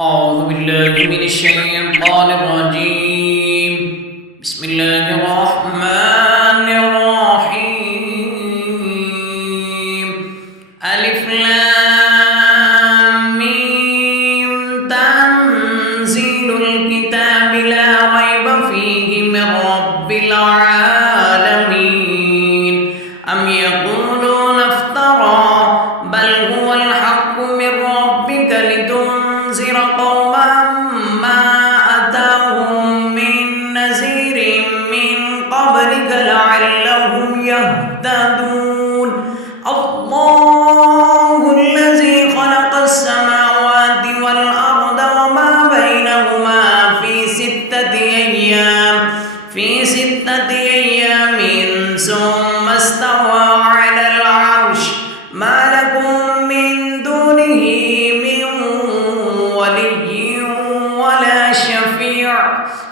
أعوذ بالله من الشيطان الرجيم. بسم الله الرحمن الرحيم. ألف لام ميم تنزيل الكتاب لا ريب فيه من رب العالمين. أم يقولون افترى بل هو الحق من ربك لتنذر قوما ما أتاهم من نذير من قبلك لعلهم يهتدون. الله الذي خلق السماوات والأرض وما بينهما في ستة أيام ثم استوى على العرش. ما لكم من دونه من ولي ولا شفيع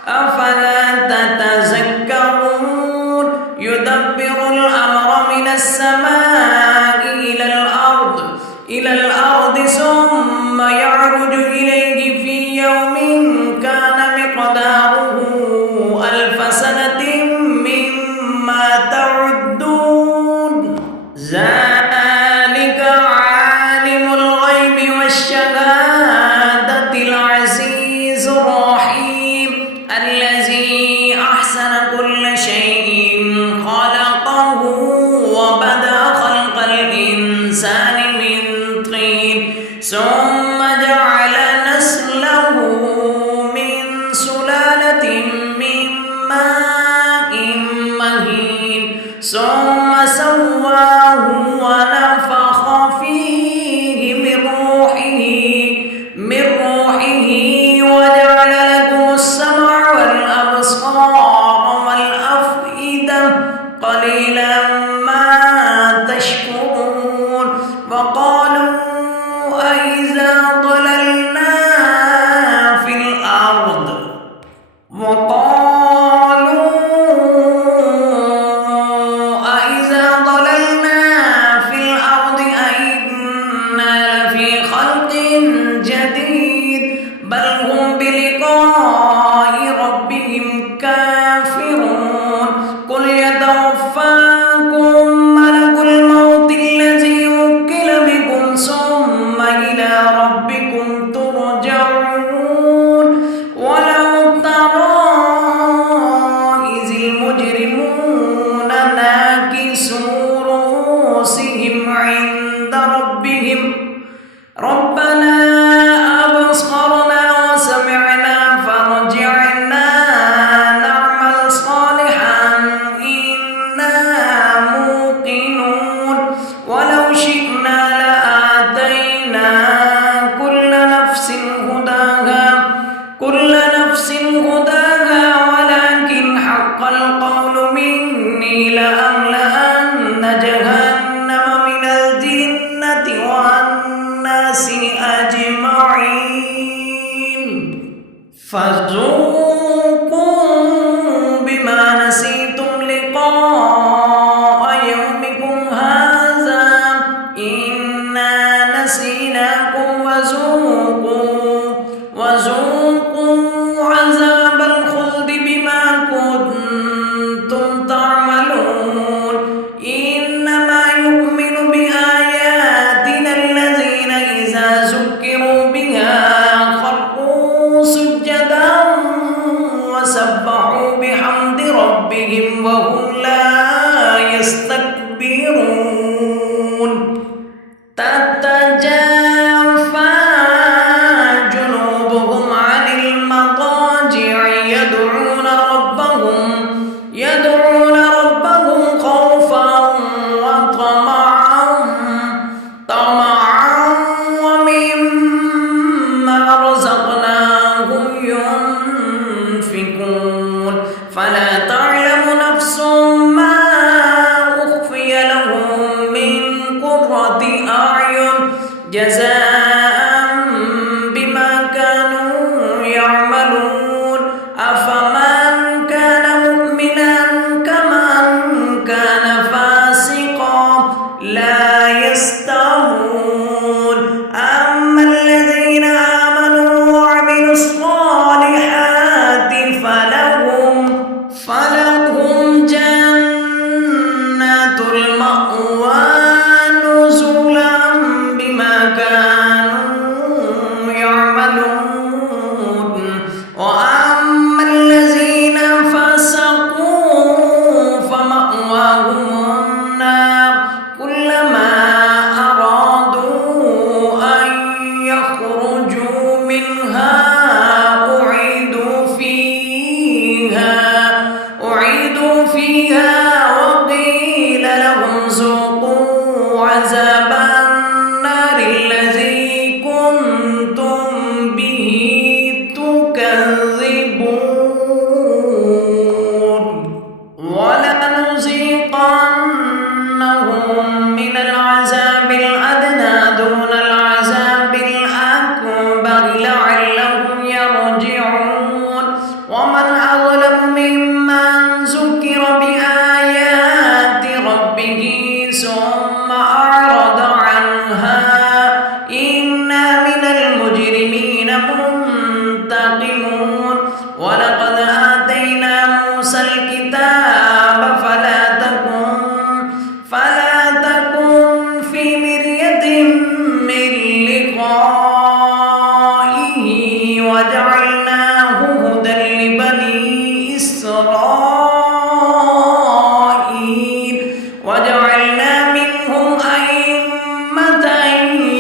أفلا تتذكرون. يدبر الأمر من السماء إلى الأرض ثم يعرج إليه في يوم كان مقداره 1000 سنة مما تعدون. ذلك عالم الغيب والشهادة العزيز الرحيم الذي أحسن كل شيء خلقه وبدأ خلق الإنسان من طين ثم جعل نسله من سلالة من ماء مهين ثم سواه ونفخ فيه من روحه وجعل لكم السمع والأبصار والأفئدة قليلا ما تشكرون. وقالوا أإذا ضللنا في الأرض أإنا لفي خلق جديد بل هم بلقاء ربهم كافرون. قل يتوفاكم ملك الموت الذي وكل بكم ثم إلى ربكم ترجعون. ولو ترى إذ المجرمون ناكسوا رؤوسهم عند ربهم ربنا أبصرنا وسمعنا فارجعنا نعمل صالحا إنا موقنون. ولو شئنا لآتينا كل نفس هداها ولكن حق القول مني لأملأن جهنم من الجنة والناس أجمعين. فذوقوا بما نسيتم لقاء يومكم هذا إنا نسيناكم وذوقوا عذاب الخلد بما كنتم تعملون. إنما يؤمن بآياتنا الذين إذا ذكروا بها خروا سجدا وسبحوا بحمد ربهم وهم لا يستكبرون. تتجافى جنوبهم المجرمين منتقمون ولقد آتينا موسى الكتاب فلا تكن في مرية من لقائه وجعلناه هدى لبني إسرائيل وجعلنا منهم أئمة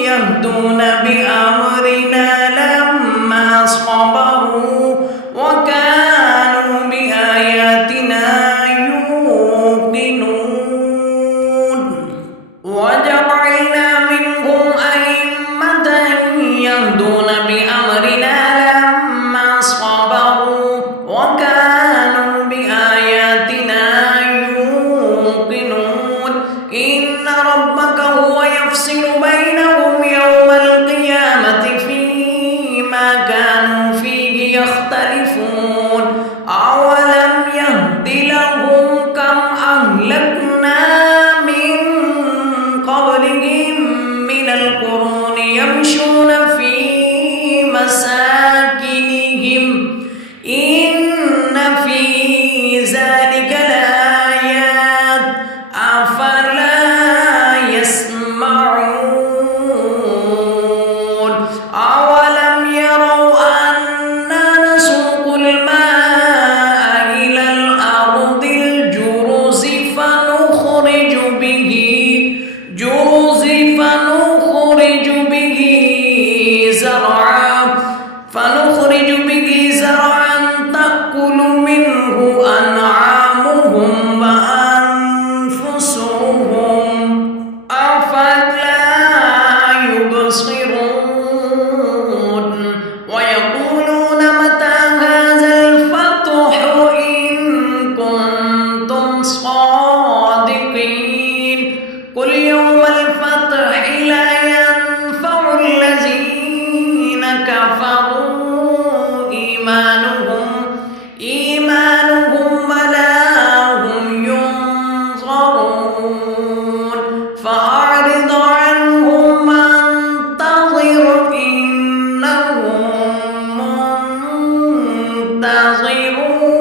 يهدون بأمرنا لما صبروا وكانوا بآياتنا يوقنون وجعلنا منهم أئمة يهدون بأمرنا لما صبروا وكانوا بآياتنا يوقنون إن ربك هو يفصل بينهم يوم القيامة فيما كانوا فيه يختلفون أولم يهد لهم كم أهلكنا من قبلهم من القرون يمشون في مساكنهم إن في ذلك لآيات أفلا يسمعون أولم يروا أنا نسوق الماء إلى الأرض الجرز فنخرج به زرعا تأكل منه أنعامهم وأنفسهم أفلا يبصرون ويقولون متى هذا الفتح إن كنتم صادقين قل يوم الفتح لا ينفع الذين كفروا إيمانهم ولا هم ينظرون فأعرض عنهم وانتظر إنهم منتظرون